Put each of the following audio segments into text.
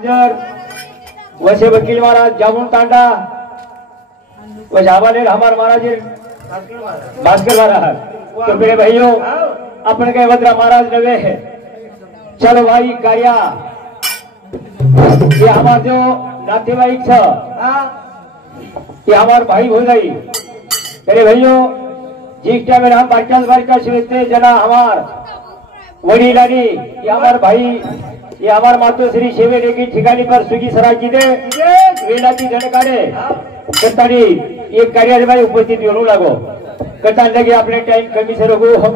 वैसे वकील महाराज जामुन तांडा वह जावाले हमारे महाराज भास्कर महाराज। तो मेरे भाइयों अपने के वद्रा महाराज नवे है। चलो भाई कार्या ये हमारा जो नातेवाईक था ये हमारे भाई हो गई। मेरे भाइयों जिस टाइम में हम बारिकाश श्रेष्ठ जना हमार वडीलानी ये हमारे भाई ये हमार मातोश्री शेवेरे की ठिकाणी पर सुगी सराजी दे वेलाची धनकाडे कतानी एक कार्यालय उपस्थित होने लगो कता लगे अपने टाइम कमी से रखो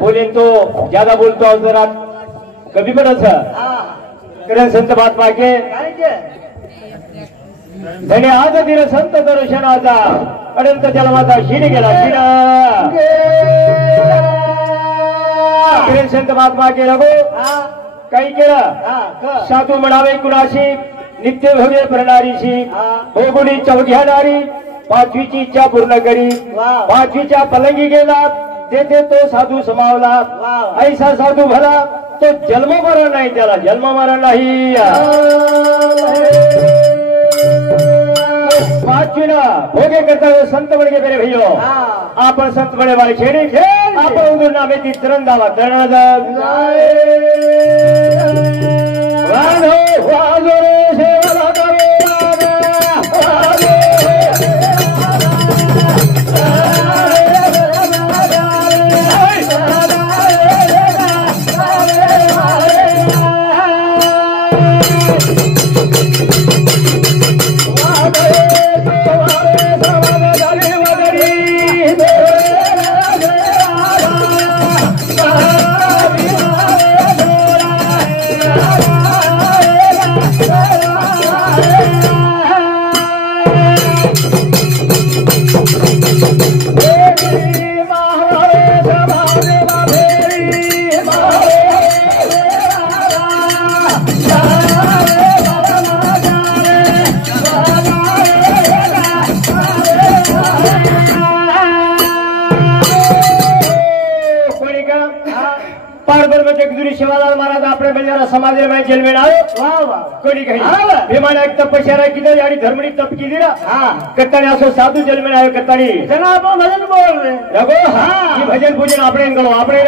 बोले तो ज्यादा बोलतो आहोत जरा कमी पण करण संत महात्मा के धने आज दिल संत दर्शनाचा अनंत जन्माचा शिर गेला शिर करण संत महात्मा के रघो काही केलं साधू म्हणावे कुणाशी नित्य भव्य प्रणारीशी भोगुणी चौघ्या नारी पाचवीची इच्छा पूर्ण करी पाचवीच्या पलंगी गेला तेथे तो साधू समावला ऐसा साधू भला तो जन्म मरण नाही त्याला जन्म मरण नाही पाचवीला भोगे करता संत बन गए मेरे भैया आपण संत बने वाले खेड़ी आपण उधर नामे ती तरंदावा तरणादा वानो वाजो रे सेवा करो शिवालाल महाराज अपने बंजारा समाज में जेल में आयो कोणी काही विमान एक तपस्या की यानी धर्मनी तप की दिरा कत्तानी असो साधु जेल में आयो कत्तानी जना आप भजन बोल रहे रघो ये भजन पूजन अपने गणो अपने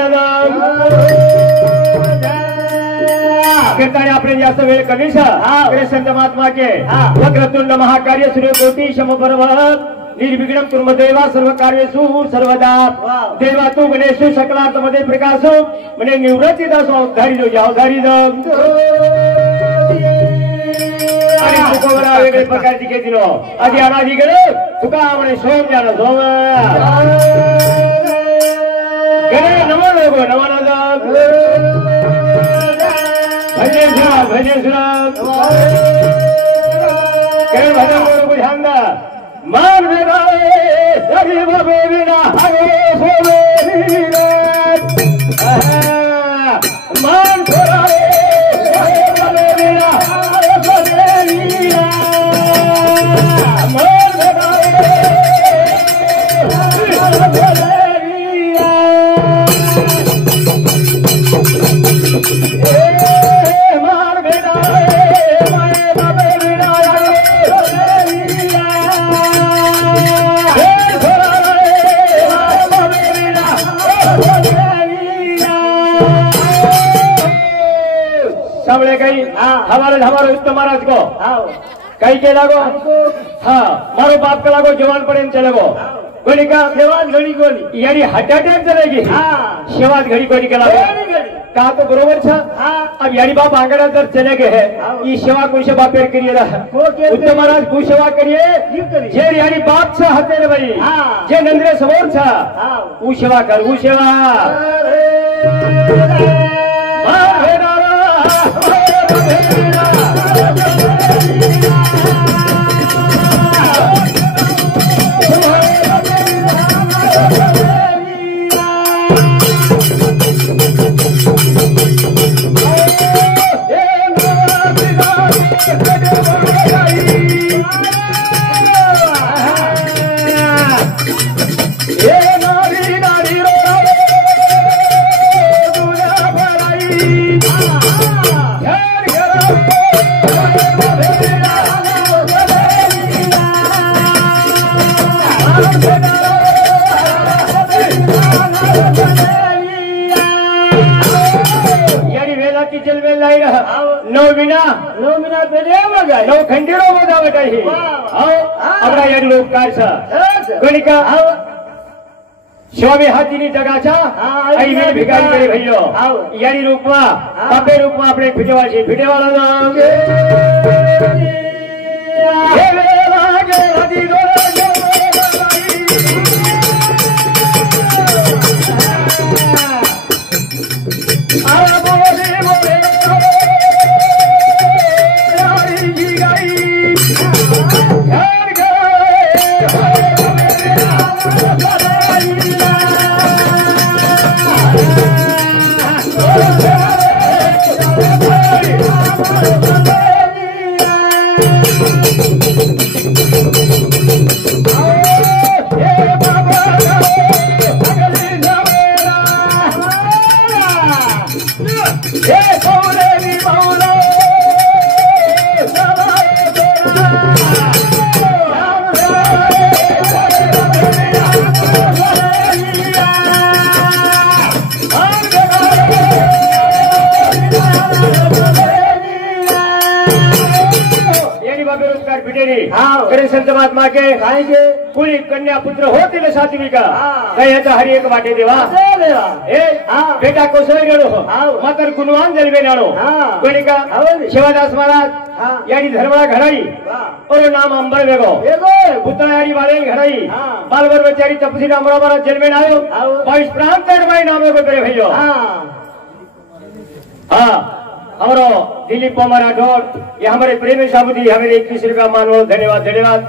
कत्तानी अपने जास्त वेळ कमीसा करे संत महात्मा के वक्रतुंड महाकार्य सूर्य कोटि समप्रभ निर्विघ्नं कुर्म देवा सर्व कार्येषु सर्वदा देवा तू गणेशु सकलार्थमध्ये प्रकाशो म्हणे निवृत्ती दास अवधारी जो अवधारी आणि तुकोबरा वेगळे प्रकारची घेतली आधी अनादी गणे तुका म्हणे सोम जाणं सोम गणे नमो लोगो नमो भजन सुना भजन सुना गणे भजन लोगो ध्यान दा मान बेगाए सभी बबे बिना हरे सोवे मान थोड़ाए सभी बबे बिना हरे सोवे मान बेगाए मान बेगाए सामने कहीं हमारे उत्तम महाराज को कहीं के लागो हाँ मारो बाप का लागो जवान पड़े चले गो गोली का सेवात घड़ी गोली यानी हार्ट अटैक चलेगी सेवात घड़ी गोली के लागो कहा तो बरोबर था अब यानी बाप आंगड़ा जर चले गए है ये सेवा कोई सेवा पेर करिए उत्तम महाराज को सेवा करिए जे यानी बाप छा हते रे भाई जे नंद्रे समोर छा वो सेवा कर वो सेवा Yeah. महिना पहले बघा नव खंडीरो बजावट आहे आपला या उपकार गणिका स्वामी हाथीनी जगाचा आई में भिखारी करे भैयो यानी रूपमा बापे रूपमा આપણે ભીડેવા છે ભીડેવાળા संत महात्मा के कुली कन्या पुत्र होतील सात्विका कयाचा हरी एक वाटे देवा बेटा कोसळगडो मातर गुणवान जलवे नाणो गणिका शिवदास महाराज यारी धर्मळा घडाई और नाम अंबर वेगो पुतळा यारी बाळे घडाई बालवर बेचारी तपसी रामरा महाराज जलवे नायो 22 प्रांत करवाई नामे को करे भैयो हमारो दिलीप पवार राठौर ये हमारे प्रेमी साबुदी हमारे 21 रुपया मानव धन्यवाद धन्यवाद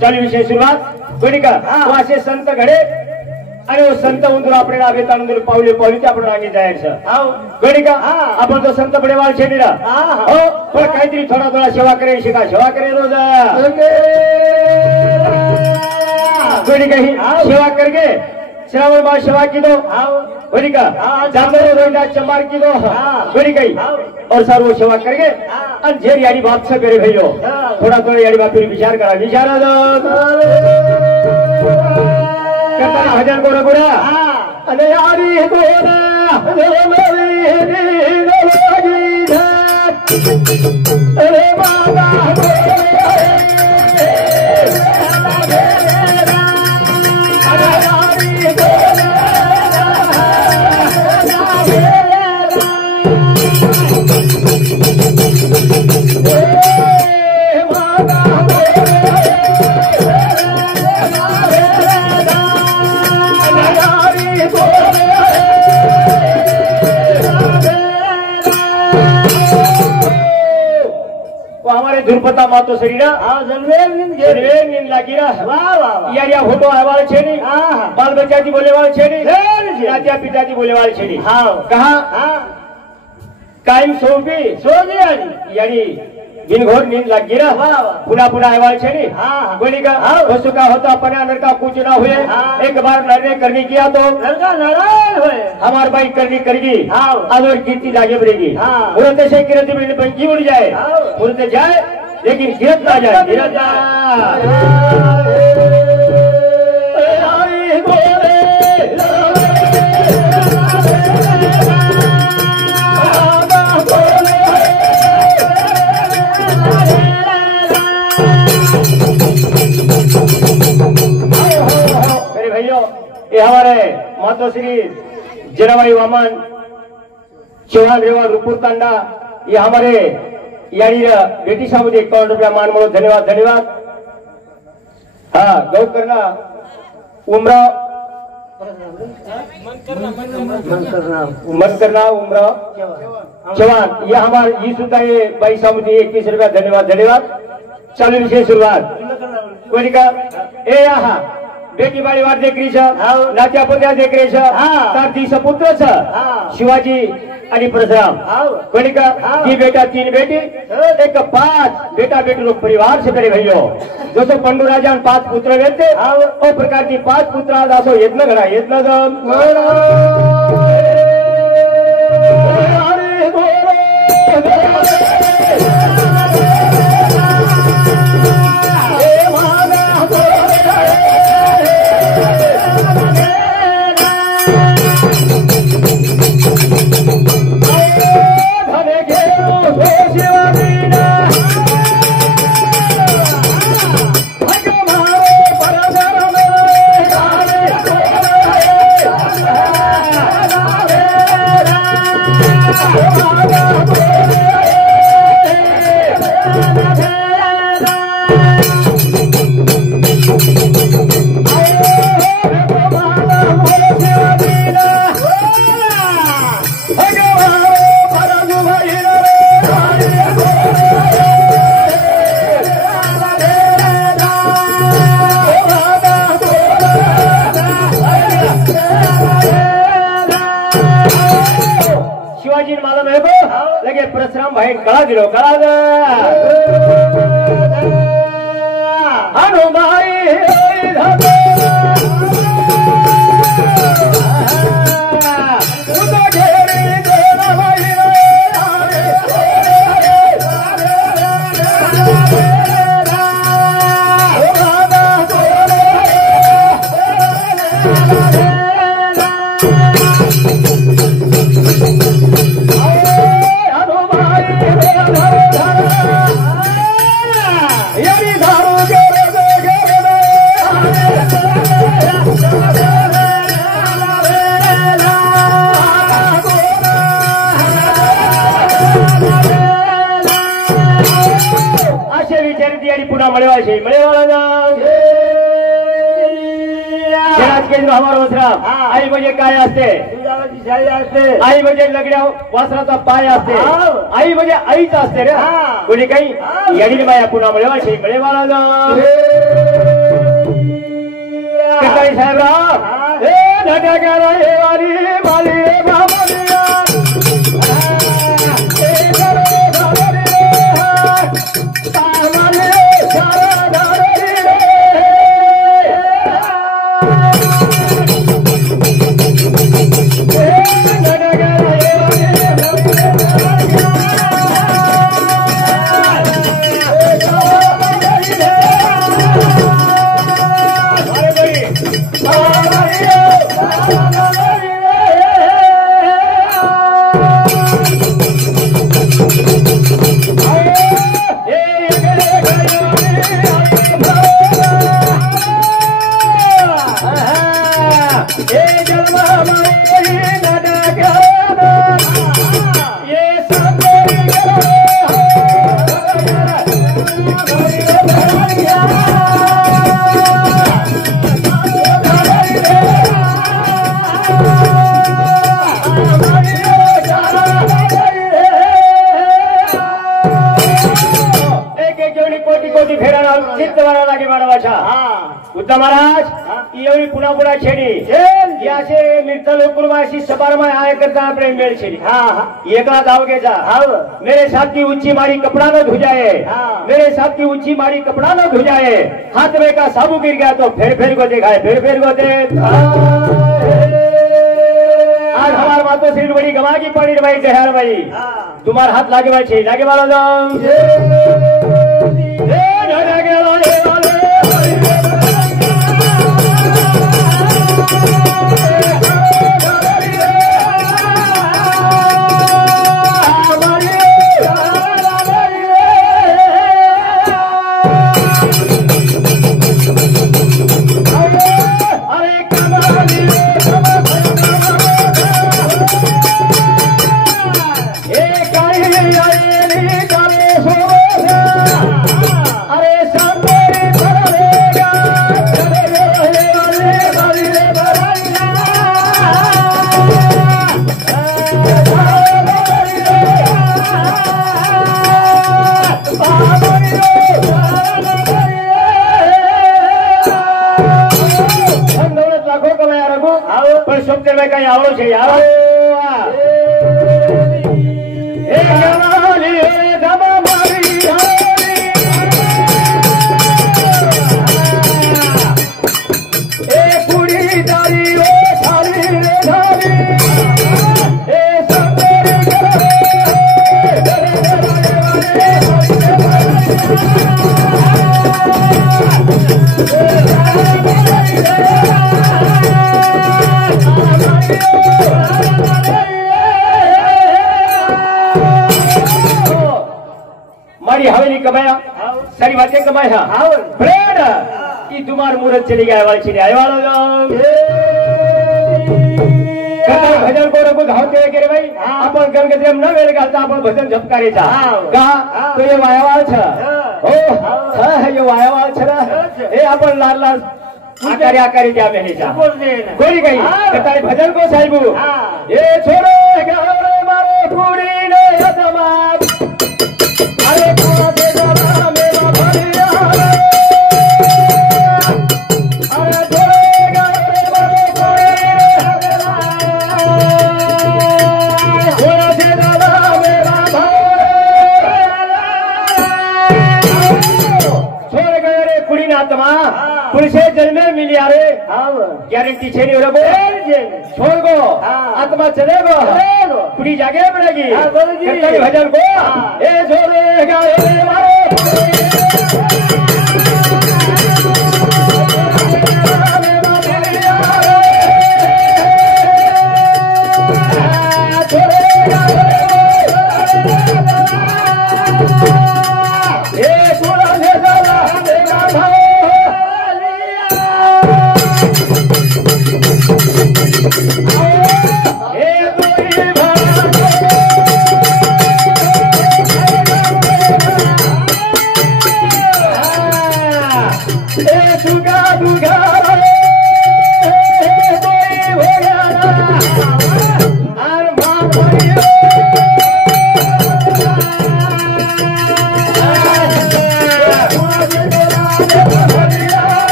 चालू विषय सुरुवात गणिका असे संत घडे आणि वो संत उंदर आपल्याला आवेतानंदर पावले पावले ते आपण रांगे जायचं गणिका आपण तो संत बडेवाळ छेडीला हो पण काहीतरी थोडा थोडा सेवा करे शिका सेवा करे रोज गणिका ही सेवा करके श्रावण मास सेवा की दो गणिका जामदर रोंडा चमार की दो गणिका और सर्व सेवा करके और जेर यारी बाप से करे भैयो थोड़ा थोड़ा यारी बाप फिर विचार करा विचारा करता भजन गोरा गोरा अरे यारी गोरा अरे बाबा दुर्पता मातो शरीरा नींद लागी यार या फोटो आवाल छेड़ी बाल बच्चा की बोले वाल छेड़ी राजा पिता की बोले वाल छेड़ी कहा कायम सोगी यानी घोर नींद लागी पुनः पुनः आवाल छेड़ी बोली का वस्तु का होता अपने अंदर का कुछ ना हुए एक बार निर्णय करने किया तो हमारे भाई करनी करेगी आज और कीर्ति जागे बढ़ेगी मुरते से कीर्ति में पंखी उड़ जाए मुरते जाए लेकिन गिरत ना जाए गिरत अरे भैया ये हमारे मातो श्री जराबाई वामन चौहान रेवा रूपुर तांडा ये हमारे यानी बेटी साहब 51 रुपया मान म्हणून धन्यवाद धन्यवाद हाँ गौ करना उमरा मन करना उमरा चौहान ये हमारे ये सुधा ये बाई साहब 21 रुपया धन्यवाद धन्यवाद चालू विषय सुरुवात कोणी का ए आहा बेटी बाळी वाट देखरी नात्या पोत्या देखरे तार 30 पुत्र शिवाजी आणि परशुराम कोणी का की बेटा 3 बेटी एक 5 बेटा बेटी लोग परिवार से करे भैयो जसं पंडू राजा 5 पुत्र वेते ओ प्रकार की 5 पुत्र आज असो येत न घडा येत न धने घेऊ शिवाजी भाई कळा दिलो कळा हनुमाई आई म्हणजे काय असते आई म्हणजे लगड्या वासराचा पाय असते आई म्हणजे आईच असते रे कोणी काही याडी बाया पुन्हा मिळवायचे मिळेवाला साहेबराव हे धड्यागारा हे वाली माली उद्धव महाराज एवढी पुन्हा पुन्हा छेडी असे मित्र कुर्बाशी सबारमा आय करता अपने मेल छेड़ी एकला जाओगे जा मेरे साथ की ऊंची मारी कपड़ा न धो जाए मेरे साथ की ऊंची मारी कपड़ा न धो जाए हाथ में का साबु गिर गया तो फेर को दिखाए फेर को दे आज हमार मातो सिर बड़ी गवा की पड़ी भाई जहर भाई तुम्हार हाथ लागे भाई लागे वाला जाओ काही आवडो છે યાર એ ગવાલી રે ધમા મારી એ કુડી તારી ઓ થારી રે થારી એ સંતરી मारी हवेली कमाया सारी बातें कमाया फ्रेंड की तुम्हार मुहूर्त चली गया वाली आए वाला भजन को रघु धावते के रे भाई आपण गणगती न वेळ घालता आपण भजन झपकारेचा का तो ये वायावाळ छ हो हा ये वायावाळ छ हे आपण लाल लाल आकारी आकारी त्या मेनेचा कोणी काही कताई भजन को साहेबू ये छोरो गावरे मारो पुडी ने यदमा अरे कोणा दे दादा मेरा भरिया अरे छोरो गावरे मारो पुडी कोणा दे दादा मेरा भरिया आत्मा पुलिसे जन्मे मिली रे गारंटी छे नहीं रे छोड़ गो आत्मा चलेगो पूरी जगह पड़ेगी भजन को ए छोड़ेगा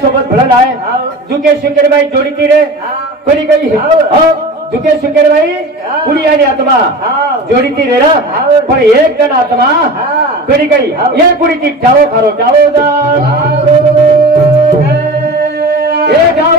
सोबत भळण आहे जुके शुकेरबाई जोडीती रे कोणी काही जुके शुकेरबाई कुडी आणि आत्मा जोडीती रे ना पण एक जण आत्मा कोणी काही एक कुडीची जावो खारो जावो जा ए जावो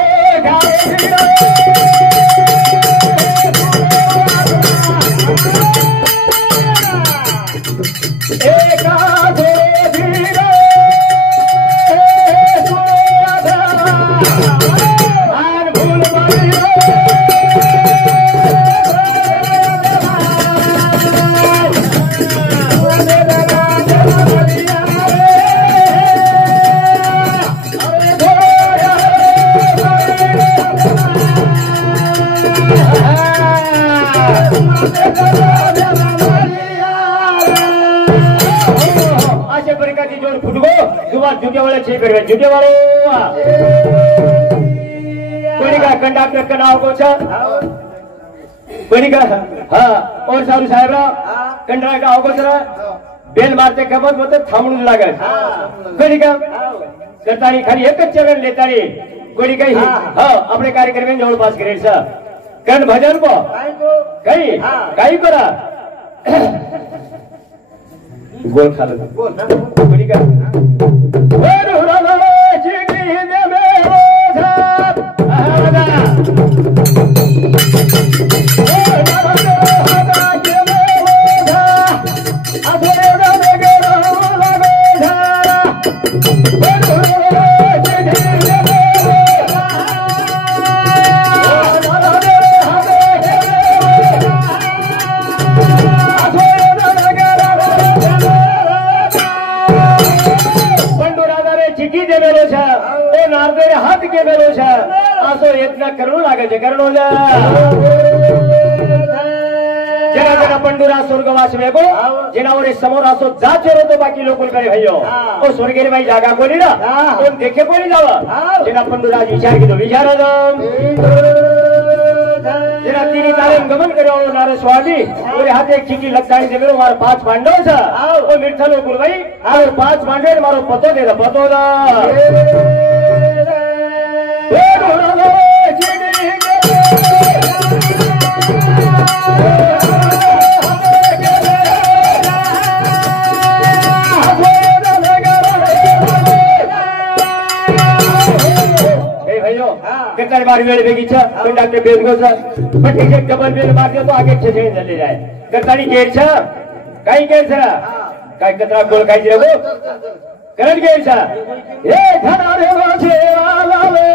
अशा प्रकारची जोड फुटगो किंवा जुटेवाळे छे करवे जुटेवाळे कोणी का कंडक्टर का नाव को छ कोणी का हां और सारू साहेबराव कंडक्टर का को छ बेल मारते गमत मत थांबून लागत कोणी का करतानी खाली एकच चरण लेतानी कोणी काही हां आपले कार्यक्रम जवळपास करेल सर कण भजन को काही करा गोल खाल कोणी का हाथ के बेलो छे आसो यत्न करणो लागे छे करणो जना जना पंडुरा स्वर्गवास वेगो जेना ओरे समोर आसो जाचे रो तो बाकी लोक करे भइयो ओ स्वर्गेरी भाई जागा कोनी ना कोण देखे कोनी जावा जेना पंडुरा विचार कीधो विचार जेना तीनी तारे गमन कर्यो नारे स्वामी ओरे हाथे एक चीकी लक्षाणी देवेलो मारो 5 पांडव छे ओ मिठलो गुरु भाई आ 5 पांडव मारो पतो दे पतो दा कितना बार वेळ वेगी छ कंडक्टर बेस गो छ पट्टी से डबल बेल मार दे तो आगे छे चले जाए करतानी गेट छ काई गेट छ काय कतरा गोल काय रे गो करंट गेट छ ए धना रे गो छे वाला वे